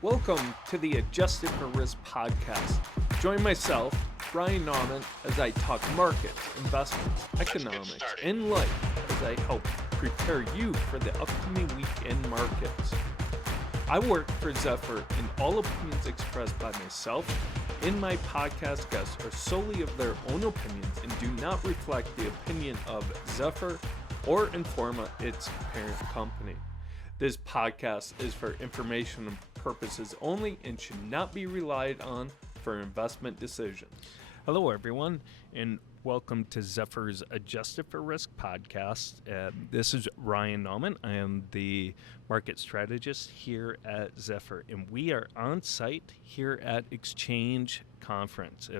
Welcome to the Adjusted for Risk podcast. Join myself, Ryan Nauman, as I talk markets, investments, economics, and life as I help prepare you for the upcoming weekend markets. I work for Zephyr, and all opinions expressed by myself and my podcast guests are solely of their own opinions and do not reflect the opinion of Zephyr or Informa, its parent company. This podcast is for informational purposes only and should not be relied on for investment decisions. Hello, everyone, and welcome to Zephyr's Adjusted for Risk podcast. This is Ryan Nauman. I am the market strategist here at Zephyr, and we are on site here at Exchange Conference.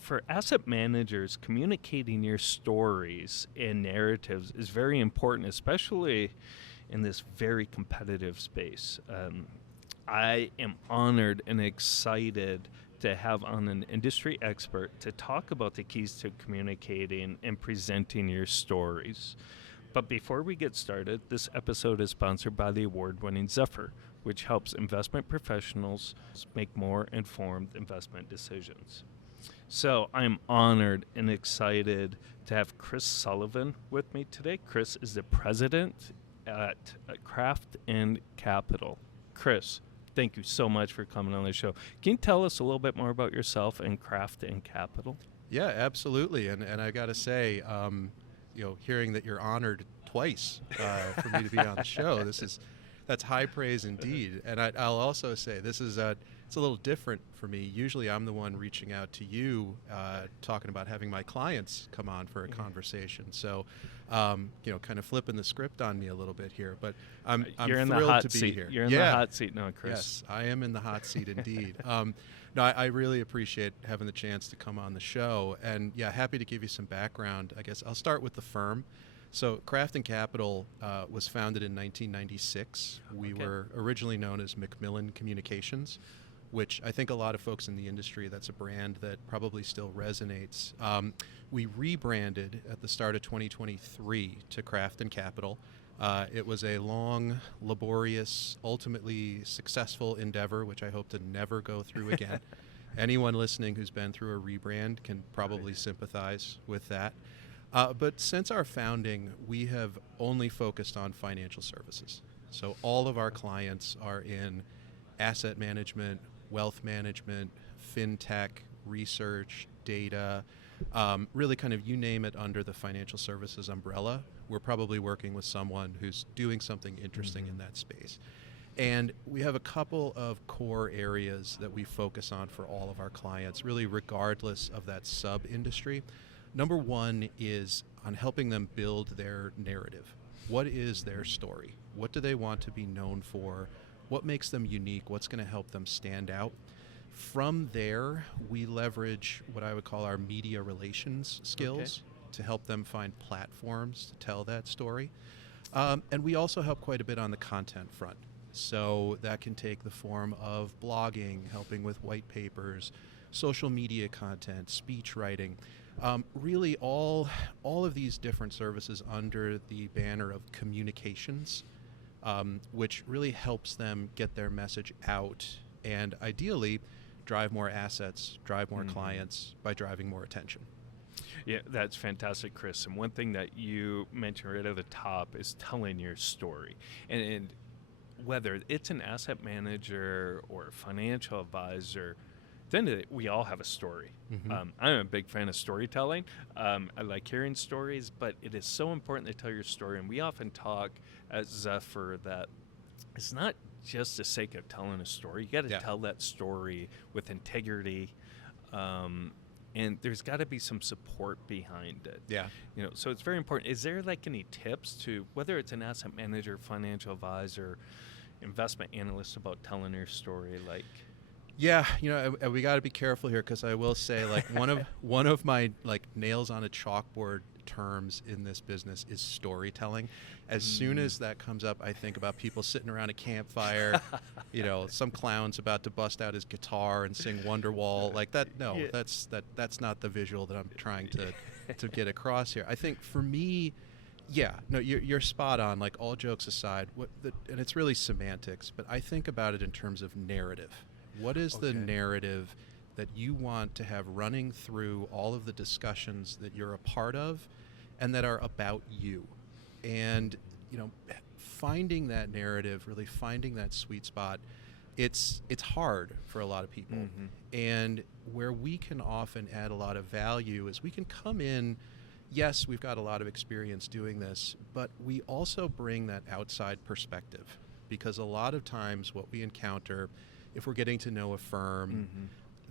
For asset managers, communicating your stories and narratives is very important, especially in this very competitive space. I am honored and excited to have on an industry expert to talk about the keys to communicating and presenting your stories. But before we get started, this episode is sponsored by the award-winning Zephyr, which helps investment professionals make more informed investment decisions. So I'm honored and excited to have Chris Sullivan with me today. Chris is the president at Craft and Capital. Chris, thank you so much for coming on the show. Can you tell us a little bit more about yourself and Craft and Capital? Yeah, absolutely. And I got to say, hearing that you're honored twice for me to be on the show, that's high praise indeed. And I'll also say this is it's a little different for me. Usually I'm the one reaching out to you, talking about having my clients come on for a conversation. So, kind of flipping the script on me a little bit here. But I'm thrilled to be here. You're in the hot seat now, Chris. Yes, I am in the hot seat indeed. I really appreciate having the chance to come on the show. And yeah, happy to give you some background. I guess I'll start with the firm. So Craft and Capital was founded in 1996. We were originally known as Macmillan Communications, which I think a lot of folks in the industry, that's a brand that probably still resonates. We rebranded at the start of 2023 to Craft and Capital. It was a long, laborious, ultimately successful endeavor, which I hope to never go through again. Anyone listening who's been through a rebrand can probably sympathize with that. But since our founding, we have only focused on financial services. So all of our clients are in asset management, wealth management, fintech, research, data, really kind of you name it under the financial services umbrella. We're probably working with someone who's doing something interesting in that space. And we have a couple of core areas that we focus on for all of our clients, really regardless of that sub-industry. Number one is on helping them build their narrative. What is their story? What do they want to be known for? What makes them unique? What's going to help them stand out? From there, we leverage what I would call our media relations skills to help them find platforms to tell that story. And we also help quite a bit on the content front. So that can take the form of blogging, helping with white papers, social media content, speech writing. Really all of these different services under the banner of communications, which really helps them get their message out and ideally drive more assets, drive more clients by driving more attention. Yeah, that's fantastic, Chris. And one thing that you mentioned right at the top is telling your story. And whether it's an asset manager or a financial advisor, then we all have a story. I'm a big fan of storytelling. I like hearing stories, but it is so important to tell your story. And we often talk at Zephyr that it's not just the sake of telling a story. You got to tell that story with integrity, and there's got to be some support behind it. Yeah. So it's very important. Is there like any tips to whether it's an asset manager, financial advisor, investment analyst about telling your story? Like, yeah, we got to be careful here because I will say, like, one of my nails on a chalkboard terms in this business is storytelling. As soon as that comes up, I think about people sitting around a campfire, some clown's about to bust out his guitar and sing Wonderwall like that. No, that's not the visual that I'm trying to get across here. I think for me, Yeah, no, you're spot on. Like, all jokes aside, and it's really semantics, but I think about it in terms of narrative. What is the narrative that you want to have running through all of the discussions that you're a part of, and that are about you? And finding that narrative, really finding that sweet spot, it's hard for a lot of people. And where we can often add a lot of value is we can come in. Yes, we've got a lot of experience doing this, but we also bring that outside perspective, because a lot of times what we encounter, if we're getting to know a firm,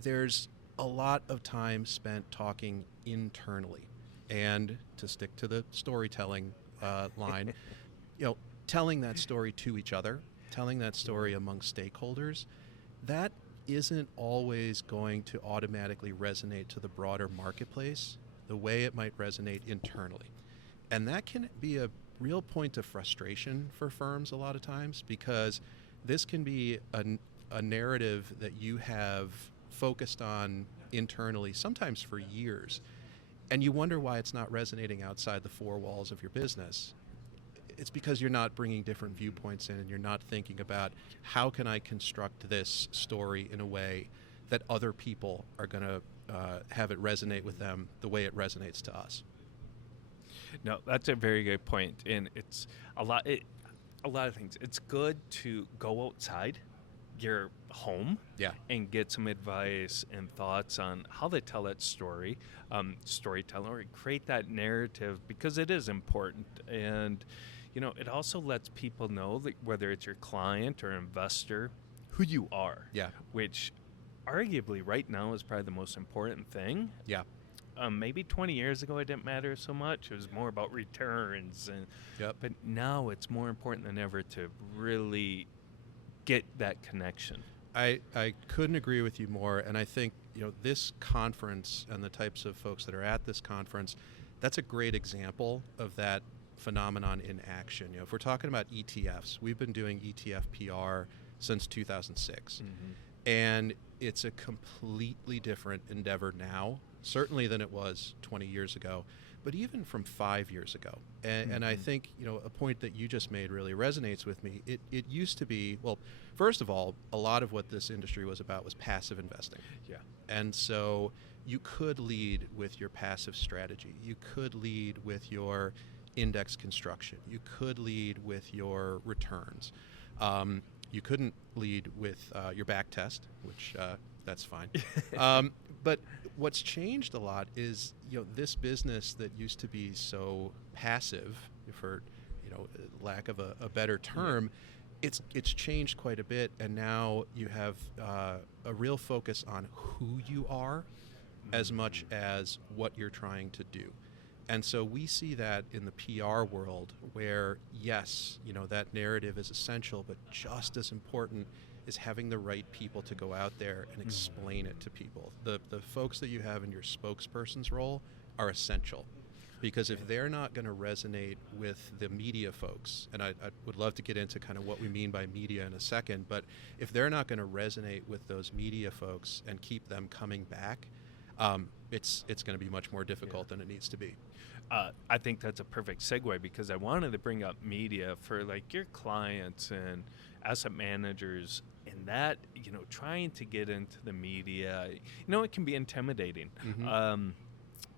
there's a lot of time spent talking internally. And to stick to the storytelling line, telling that story to each other, telling that story among stakeholders, that isn't always going to automatically resonate to the broader marketplace the way it might resonate internally. And that can be a real point of frustration for firms a lot of times, because this can be a narrative that you have focused on internally, sometimes for years, and you wonder why it's not resonating outside the four walls of your business. It's because you're not bringing different viewpoints in, and you're not thinking about, how can I construct this story in a way that other people are going to have it resonate with them the way it resonates to us. No, that's a very good point, and it's a lot of things. It's good to go outside your home, and get some advice and thoughts on how they tell that story, storytelling, or create that narrative, because it is important. And it also lets people know that whether it's your client or investor, who you are. Which arguably right now is probably the most important thing. Maybe 20 years ago it didn't matter so much. It was more about returns, but now it's more important than ever to really get that connection. I couldn't agree with you more, and I think this conference and the types of folks that are at this conference, that's a great example of that phenomenon in action. If we're talking about ETFs, we've been doing ETF PR since 2006. And it's a completely different endeavor now, certainly than it was 20 years ago, but even from 5 years ago. And I think, a point that you just made really resonates with me. It used to be, well, first of all, a lot of what this industry was about was passive investing. And so you could lead with your passive strategy. You could lead with your index construction. You could lead with your returns. You couldn't lead with your back test, which that's fine. But what's changed a lot is, this business that used to be so passive, for lack of a better term, it's changed quite a bit, and now you have a real focus on who you are as much as what you're trying to do. And so we see that in the PR world, where, yes, that narrative is essential, but just as important is having the right people to go out there and explain it to people. The folks that you have in your spokesperson's role are essential, because if they're not going to resonate with the media folks, and I would love to get into kind of what we mean by media in a second, but if they're not going to resonate with those media folks and keep them coming back, it's going to be much more difficult than it needs to be. I think that's a perfect segue, because I wanted to bring up media for like your clients and asset managers, and that, trying to get into the media, it can be intimidating. A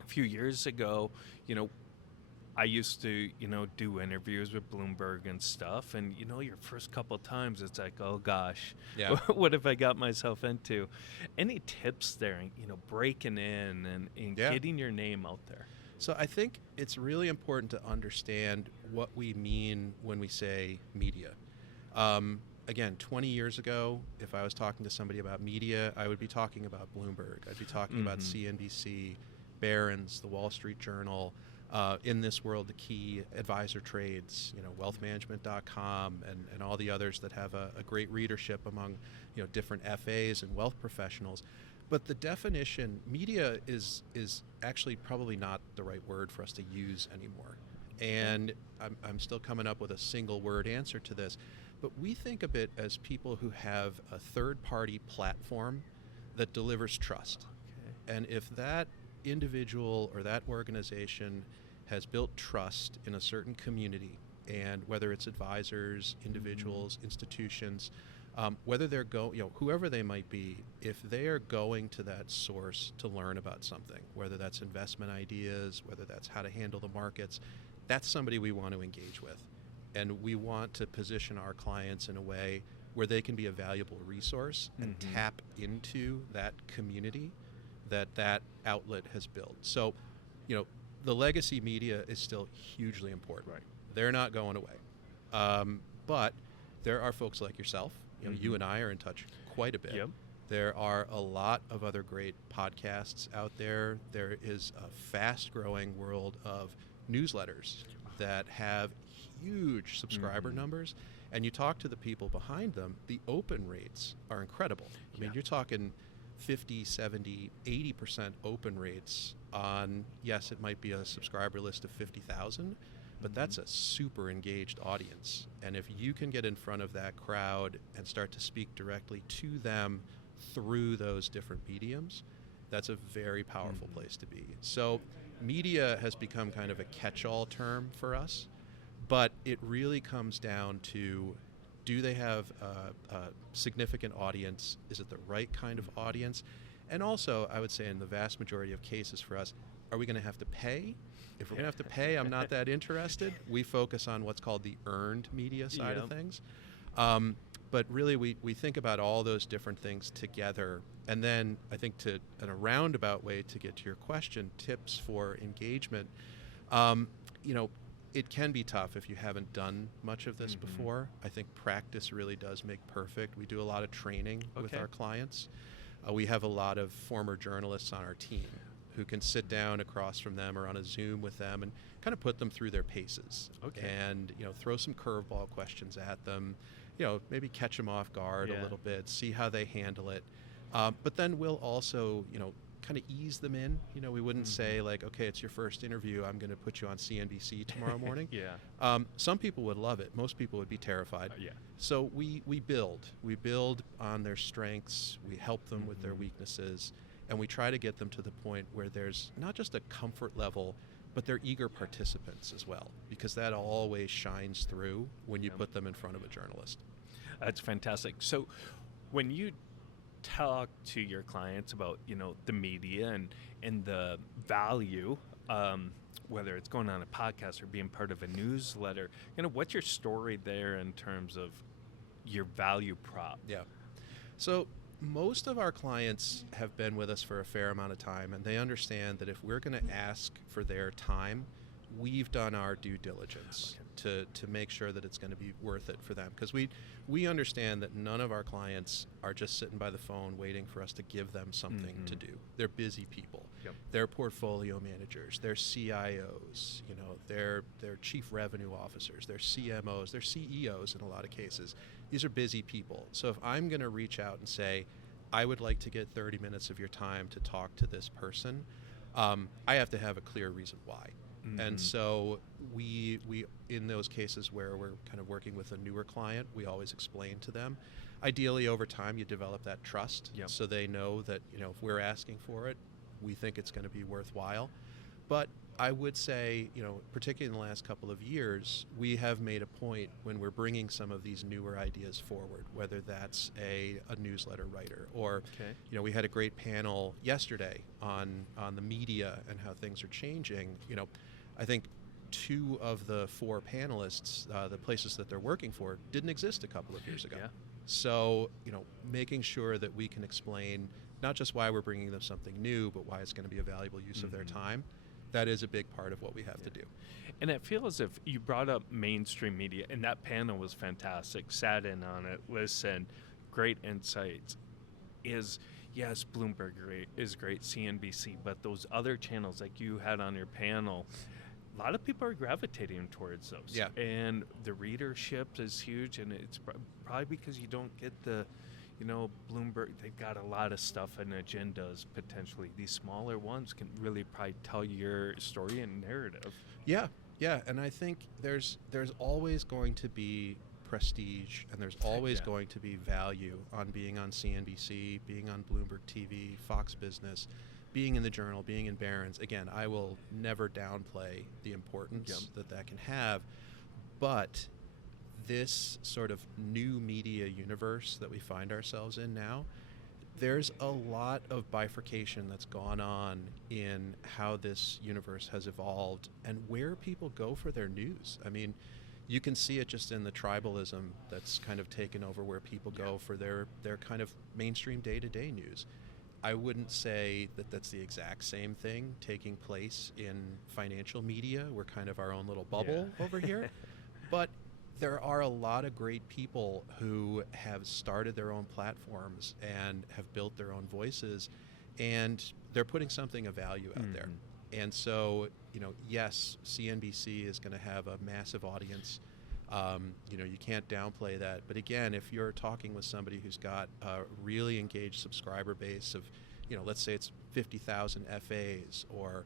few years ago, I used to, do interviews with Bloomberg and stuff, and, your first couple times it's like, oh gosh, what have I got myself into? Any tips there, breaking in and getting your name out there? So I think it's really important to understand what we mean when we say media. Again, 20 years ago, if I was talking to somebody about media, I would be talking about Bloomberg. I'd be talking about CNBC, Barron's, the Wall Street Journal, in this world, the key advisor trades, wealthmanagement.com, and all the others that have a great readership among, different FAs and wealth professionals. But the definition, media is actually probably not the right word for us to use anymore. And I'm still coming up with a single word answer to this. But we think of it as people who have a third-party platform that delivers trust. And if that individual or that organization has built trust in a certain community, and whether it's advisors, individuals, institutions, whether they're whoever they might be, if they are going to that source to learn about something, whether that's investment ideas, whether that's how to handle the markets, that's somebody we want to engage with. And we want to position our clients in a way where they can be a valuable resource and tap into that community that outlet has built. So, the legacy media is still hugely important. Right. They're not going away. But there are folks like yourself. You and I are in touch quite a bit. Yep. There are a lot of other great podcasts out there. There is a fast-growing world of newsletters that have huge subscriber numbers. And you talk to the people behind them, the open rates are incredible. I mean, you're talking 50, 70, 80% open rates on, yes, it might be a subscriber list of 50,000, but that's a super engaged audience. And if you can get in front of that crowd and start to speak directly to them through those different mediums, that's a very powerful place to be. So media has become kind of a catch-all term for us, but it really comes down to, do they have a significant audience? Is it the right kind of audience? And also, I would say in the vast majority of cases for us, are we going to have to pay? If we're going to have to pay, I'm not that interested. We focus on what's called the earned media side of things. But really, we think about all those different things together. And then I think in a roundabout way to get to your question, tips for engagement, it can be tough if you haven't done much of this before. I think practice really does make perfect. We do a lot of training with our clients. We have a lot of former journalists on our team who can sit down across from them or on a Zoom with them and kind of put them through their paces. And throw some curveball questions at them, maybe catch them off guard a little bit, see how they handle it. But then we'll also, kind of ease them in. We wouldn't say like, okay, it's your first interview, I'm going to put you on CNBC tomorrow morning. Some people would love it. Most people would be terrified. So we build on their strengths. We help them with their weaknesses, and we try to get them to the point where there's not just a comfort level, but they're eager participants as well, because that always shines through when you put them in front of a journalist. That's fantastic. So when you talk to your clients about the media and the value, whether it's going on a podcast or being part of a newsletter, what's your story there in terms of your value prop? So most of our clients have been with us for a fair amount of time, and they understand that if we're going to ask for their time, we've done our due diligence to make sure that it's going to be worth it for them, because we understand that none of our clients are just sitting by the phone waiting for us to give them something to do. They're busy people. They're portfolio managers, they're CIOs, they're chief revenue officers, they're CMOs, they're CEOs in a lot of cases. These are busy people. So if I'm going to reach out and say, I would like to get 30 minutes of your time to talk to this person, I have to have a clear reason why. And so we in those cases where we're kind of working with a newer client, we always explain to them. Ideally, over time, you develop that trust, so they know that if we're asking for it, we think it's going to be worthwhile. But I would say, particularly in the last couple of years, we have made a point when we're bringing some of these newer ideas forward, whether that's a newsletter writer or, we had a great panel yesterday on the media and how things are changing. I think 2 of the 4 panelists, the places that they're working for, didn't exist a couple of years ago. So, making sure that we can explain not just why we're bringing them something new, but why it's going to be a valuable use of their time, that is a big part of what we have to do. And I feel as if you brought up mainstream media, and that panel was fantastic, sat in on it, listened, great insights. Yes, Bloomberg is great, CNBC, but those other channels like you had on your panel, a lot of people are gravitating towards those. And the readership is huge, and it's probably because you don't get the, Bloomberg, they've got a lot of stuff and agendas potentially. These smaller ones can really probably tell your story and narrative. Yeah, and I think there's always going to be prestige, and there's always going to be value on being on CNBC, being on Bloomberg TV, Fox Business, being in the Journal, being in Barron's, again, I will never downplay the importance that can have, but this sort of new media universe that we find ourselves in now, there's a lot of bifurcation that's gone on in how this universe has evolved and where people go for their news. I mean, you can see it just in the tribalism that's kind of taken over where people go for their kind of mainstream day-to-day news. I wouldn't say that that's the exact same thing taking place in financial media. We're kind of our own little bubble over here. But there are a lot of great people who have started their own platforms and have built their own voices, and they're putting something of value out there. And so, yes, CNBC is going to have a massive audience. You can't downplay that. But again, if you're talking with somebody who's got a really engaged subscriber base of, let's say it's 50,000 FAs, or,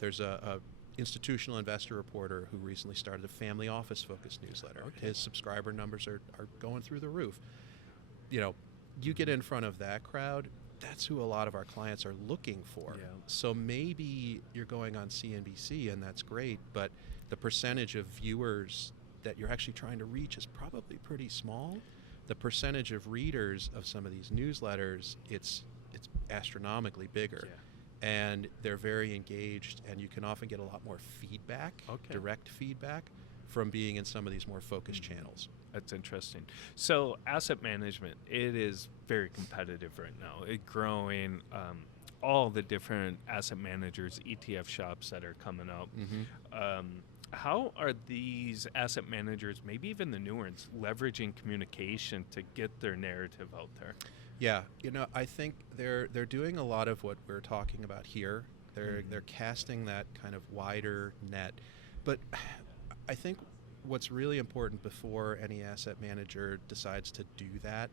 there's a institutional investor reporter who recently started a family office focused newsletter. Okay. His subscriber numbers are going through the roof. You get in front of that crowd, that's who a lot of our clients are looking for. Yeah. So maybe you're going on CNBC and that's great, but the percentage of viewers that you're actually trying to reach is probably pretty small. The percentage of readers of some of these newsletters, it's astronomically bigger. Yeah. And they're very engaged, and you can often get a lot more feedback, direct feedback, from being in some of these more focused channels. That's interesting. So asset management, it is very competitive right now. It's growing. All the different asset managers, ETF shops that are coming up. How are these asset managers, maybe even the newer ones, leveraging communication to get their narrative out there? Yeah, I think they're doing a lot of what we're talking about here. They're casting that kind of wider net. But I think what's really important before any asset manager decides to do that,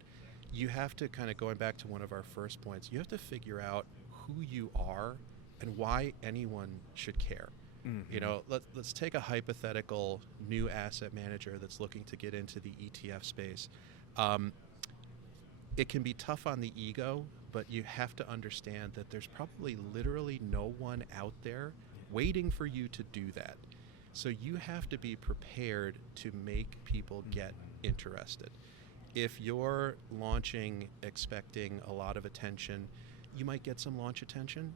you have to kind of, going back to one of our first points, you have to figure out who you are and why anyone should care. Let's take a hypothetical new asset manager that's looking to get into the ETF space. It can be tough on the ego, but you have to understand that there's probably literally no one out there waiting for you to do that. So you have to be prepared to make people get interested. If you're launching expecting a lot of attention, you might get some launch attention,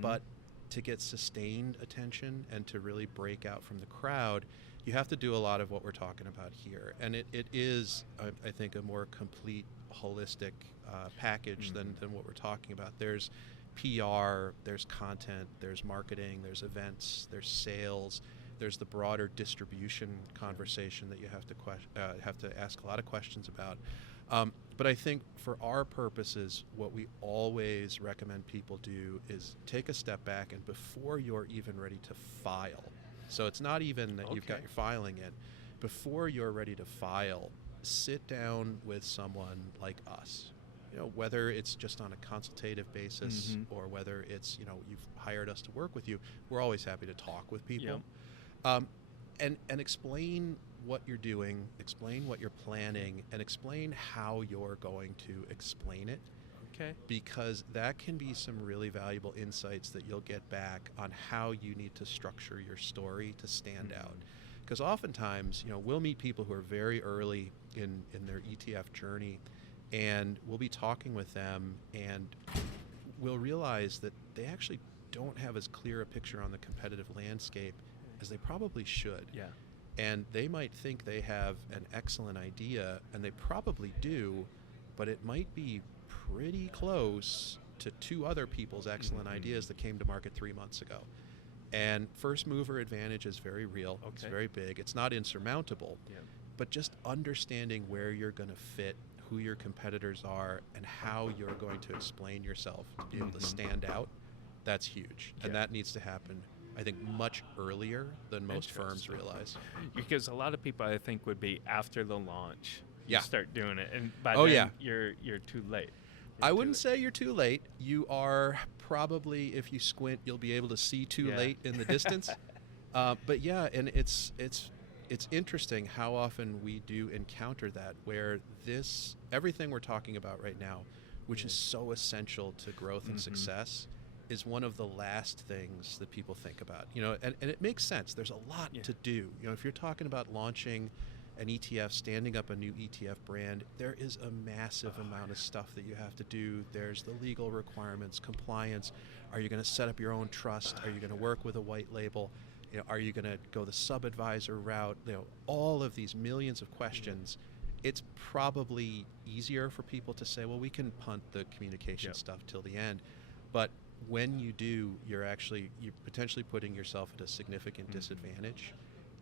but to get sustained attention and to really break out from the crowd, you have to do a lot of what we're talking about here. And it is, I think, a more complete, holistic package than what we're talking about. There's PR, there's content, there's marketing, there's events, there's sales, there's the broader distribution conversation that you have to ask a lot of questions about. But I think for our purposes, what we always recommend people do is take a step back, and before you're even ready to file, so it's not even that you've got your filing in, before you're ready to file, sit down with someone like us. Whether it's just on a consultative basis or whether it's, you've hired us to work with you, we're always happy to talk with people. And explain what you're doing, explain what you're planning, and explain how you're going to explain it. Because that can be some really valuable insights that you'll get back on how you need to structure your story to stand out. Because oftentimes, we'll meet people who are very early in their ETF journey, and we'll be talking with them, and we'll realize that they actually don't have as clear a picture on the competitive landscape as they probably should. Yeah. And they might think they have an excellent idea, and they probably do, but it might be pretty close to two other people's excellent ideas that came to market 3 months ago. And first mover advantage is very real. It's very big. It's not insurmountable, but just understanding where you're going to fit, who your competitors are, and how you're going to explain yourself to be able to stand out, that's huge. And that needs to happen, I think, much earlier than most firms realize. Because a lot of people, I think, would be after the launch, you start doing it. And by then, you're too late. I wouldn't say you're too late. You are probably, if you squint, you'll be able to see too late in the distance. But yeah, and it's interesting how often we do encounter that, where everything we're talking about right now, which is so essential to growth and success, is one of the last things that people think about. And it makes sense. There's a lot to do. If you're talking about launching an ETF, standing up a new ETF brand, there is a massive amount of stuff that you have to do. There's the legal requirements, compliance. Are you going to set up your own trust? Are you going to work with a white label? Are you going to go the sub-advisor route? All of these millions of questions. It's probably easier for people to say, well, we can punt the communication stuff till the end. But when you do, you're potentially putting yourself at a significant disadvantage.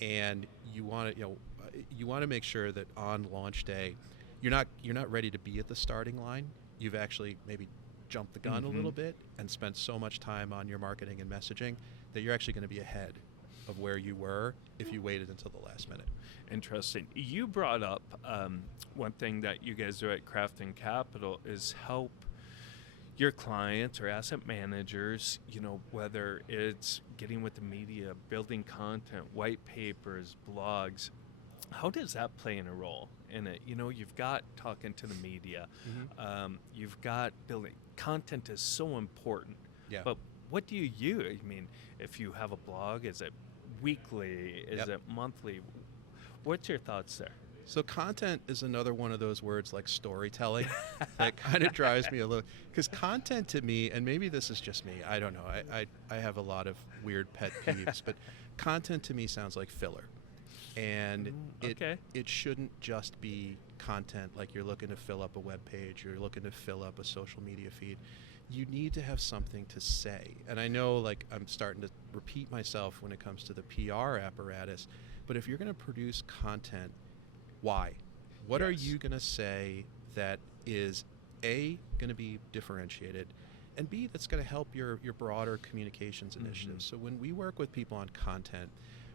And you want to make sure that on launch day, you're not ready to be at the starting line. You've actually maybe jumped the gun a little bit and spent so much time on your marketing and messaging that you're actually going to be ahead of where you were if you waited until the last minute. Interesting. You brought up one thing that you guys do at Crafting Capital is help your clients or asset managers, whether it's getting with the media, building content, white papers, blogs. How does that play in a role in it? You've got talking to the media. You've got building. Content is so important. Yeah. But what do you use? I mean, if you have a blog, is it weekly? Is it monthly? What's your thoughts there? So content is another one of those words like storytelling that kind of drives me a little, because content to me, and maybe this is just me, I don't know, I have a lot of weird pet peeves, but content to me sounds like filler. And it shouldn't just be content like you're looking to fill up a web page, you're looking to fill up a social media feed. You need to have something to say. And I know I'm starting to repeat myself when it comes to the PR apparatus, but if you're going to produce content, why? What are you going to say that is A, going to be differentiated, and B, that's going to help your broader communications initiatives? So when we work with people on content,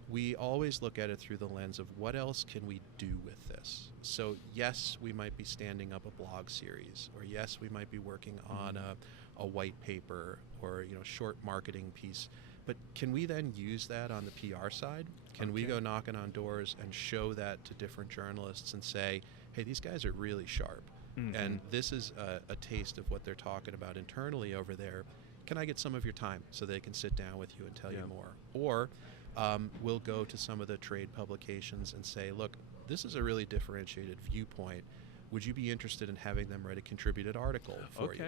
we always look at it through the lens of what else can we do with this? So yes, we might be standing up a blog series, or yes, we might be working on a white paper or short marketing piece. But can we then use that on the PR side? Can we go knocking on doors and show that to different journalists and say, hey, these guys are really sharp. And this is a taste of what they're talking about internally over there. Can I get some of your time so they can sit down with you and tell you more? Or we'll go to some of the trade publications and say, look, this is a really differentiated viewpoint. Would you be interested in having them write a contributed article for you?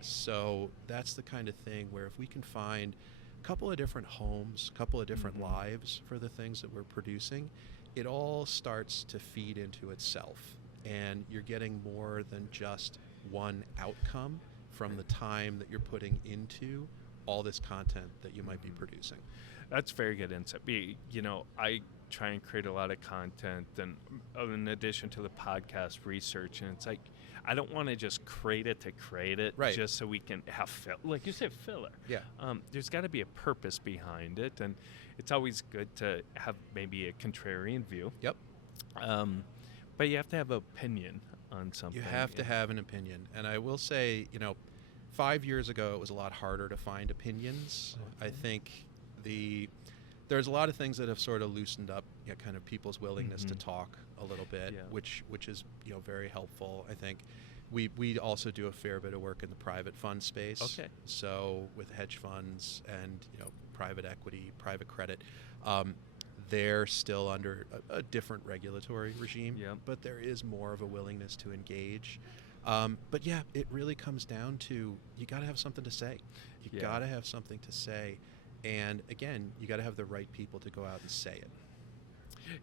So that's the kind of thing where if we can find a couple of different homes, a couple of different lives for the things that we're producing, it all starts to feed into itself. And you're getting more than just one outcome from the time that you're putting into all this content that you might be producing. That's very good insight. I try and create a lot of content, and in addition to the podcast research, and it's like, I don't want to just create it to create it, just so we can have like you said, filler. Yeah. There's got to be a purpose behind it, and it's always good to have maybe a contrarian view. Yep. But you have to have an opinion on something. You have to have an opinion, and I will say, 5 years ago it was a lot harder to find opinions. I think there's a lot of things that have sort of loosened up, kind of people's willingness to talk a little bit, which is very helpful. I think we also do a fair bit of work in the private fund space. Okay. So with hedge funds and private equity, private credit, they're still under a different regulatory regime, but there is more of a willingness to engage. But yeah, it really comes down to you got to have something to say. You got to have something to say. And again, you got to have the right people to go out and say it.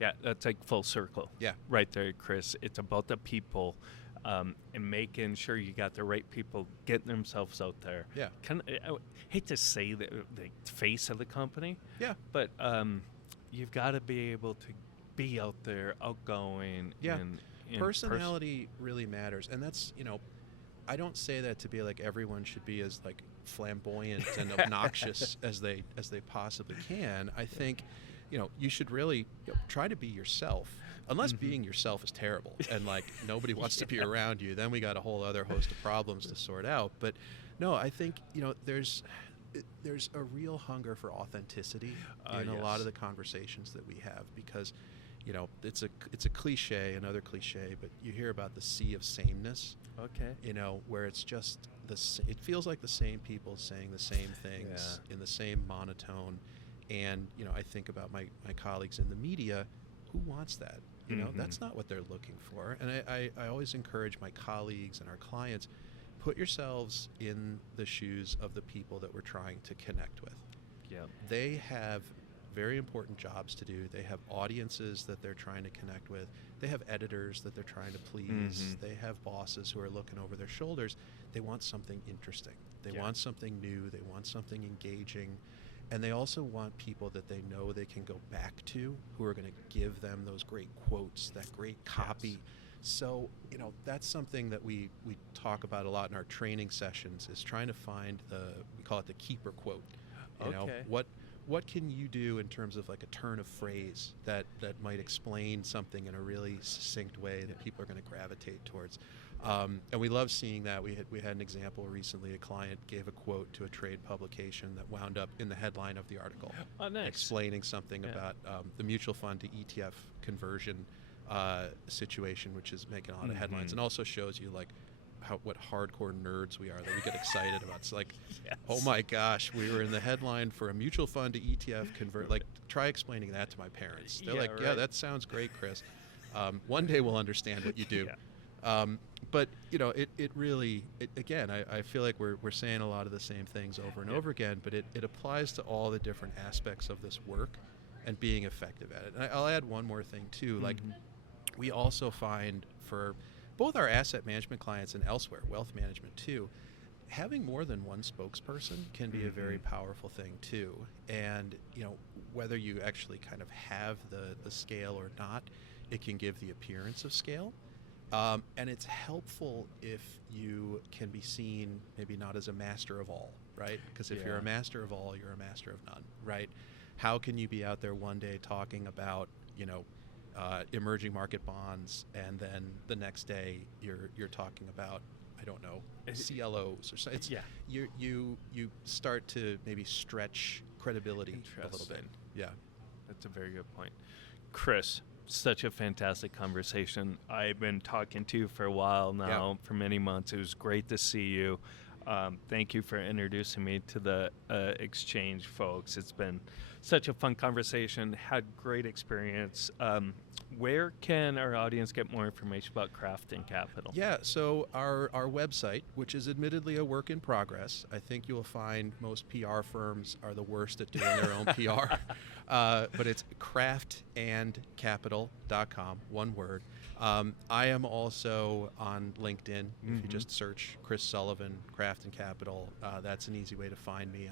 Yeah, that's like full circle. Yeah. Right there, Chris. It's about the people and making sure you got the right people getting themselves out there. Yeah. I hate to say the face of the company. Yeah. But you've got to be able to be out there, outgoing. Yeah. Personality really matters. And that's, I don't say that to be like everyone should be as like flamboyant and obnoxious as they possibly can. I think, you should really try to be yourself. Unless being yourself is terrible and like nobody wants to be around you, then we got a whole other host of problems to sort out. But no, I think, there's a real hunger for authenticity in a lot of the conversations that we have, because it's a cliche, another cliche, but you hear about the sea of sameness. Okay. Where it's just it feels like the same people saying the same things in the same monotone. And, I think about my colleagues in the media. Who wants that? That's not what they're looking for. And I always encourage my colleagues and our clients, put yourselves in the shoes of the people that we're trying to connect with. Yeah. They have very important jobs to do. They have audiences that they're trying to connect with. They have editors that they're trying to please. They have bosses who are looking over their shoulders. They want something interesting. They want something new. They want something engaging. And they also want people that they know they can go back to, who are going to give them those great quotes, that great copy. Yes. So, that's something that we talk about a lot in our training sessions, is trying to find we call it the keeper quote. What can you do in terms of like a turn of phrase that might explain something in a really succinct way that people are going to gravitate towards? And we love seeing that. We had an example recently. A client gave a quote to a trade publication that wound up in the headline of the article, explaining something about the mutual fund to ETF conversion situation, which is making a lot of headlines, and also shows you like what hardcore nerds we are, that we get excited about. It's like, oh my gosh, we were in the headline for a mutual fund to ETF convert. Like, try explaining that to my parents. They're like, yeah, that sounds great, Chris. One day we'll understand what you do. But it really, again, I feel like we're saying a lot of the same things over and over again, but it applies to all the different aspects of this work and being effective at it. And I'll add one more thing too. Like, we also find for both our asset management clients and elsewhere, wealth management too, having more than one spokesperson can be a very powerful thing too. And whether you actually kind of have the scale or not, it can give the appearance of scale. And it's helpful if you can be seen maybe not as a master of all, right? Because if you're a master of all, you're a master of none, right? How can you be out there one day talking about, emerging market bonds, and then the next day you're talking about, I don't know, CLOs or something? You start to maybe stretch credibility a little bit. Yeah, that's a very good point, Chris. Such a fantastic conversation. I've been talking to you for a while now, for many months. It was great to see you. Thank you for introducing me to the exchange folks. It's been such a fun conversation, had great experience. Where can our audience get more information about Crafting Capital? Yeah, so our website, which is admittedly a work in progress. I think you'll find most PR firms are the worst at doing their own PR. But it's craftandcapital.com, one word. I am also on LinkedIn. If you just search Chris Sullivan, Craft and Capital, that's an easy way to find me.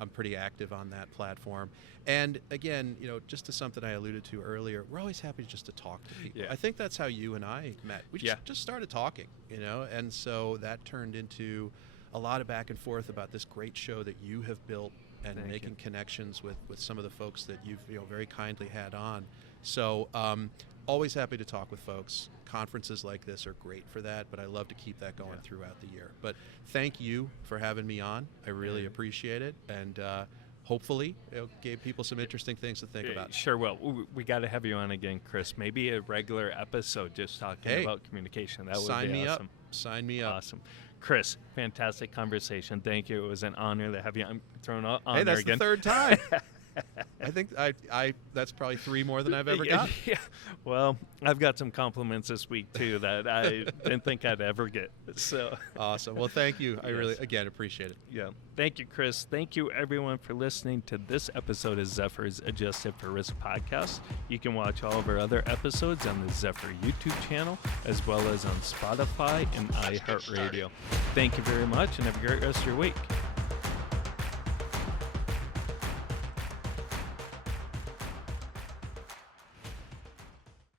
I'm pretty active on that platform. And again, just to something I alluded to earlier, we're always happy just to talk to people. Yeah. I think that's how you and I met. We just started talking, and so that turned into a lot of back and forth about this great show that you have built, and making connections with some of the folks that you've very kindly had on. So always happy to talk with folks. Conferences like this are great for that, but I love to keep that going throughout the year. But thank you for having me on. I really appreciate it, and hopefully it gave people some interesting things to think about. Sure will. We got to have you on again, Chris. Maybe a regular episode just talking about communication. That would be awesome. Sign me up. Awesome. Chris, fantastic conversation. Thank you. It was an honor to have you thrown on there again. Hey, that's the third time. I think that's probably 3 more than I've ever got. Yeah. Well, I've got some compliments this week too that I didn't think I'd ever get. So awesome. Well, thank you. I really, again, appreciate it. Yeah. Thank you, Chris. Thank you, everyone, for listening to this episode of Zephyr's Adjusted for Risk podcast. You can watch all of our other episodes on the Zephyr YouTube channel, as well as on Spotify and iHeartRadio. Thank you very much, and have a great rest of your week.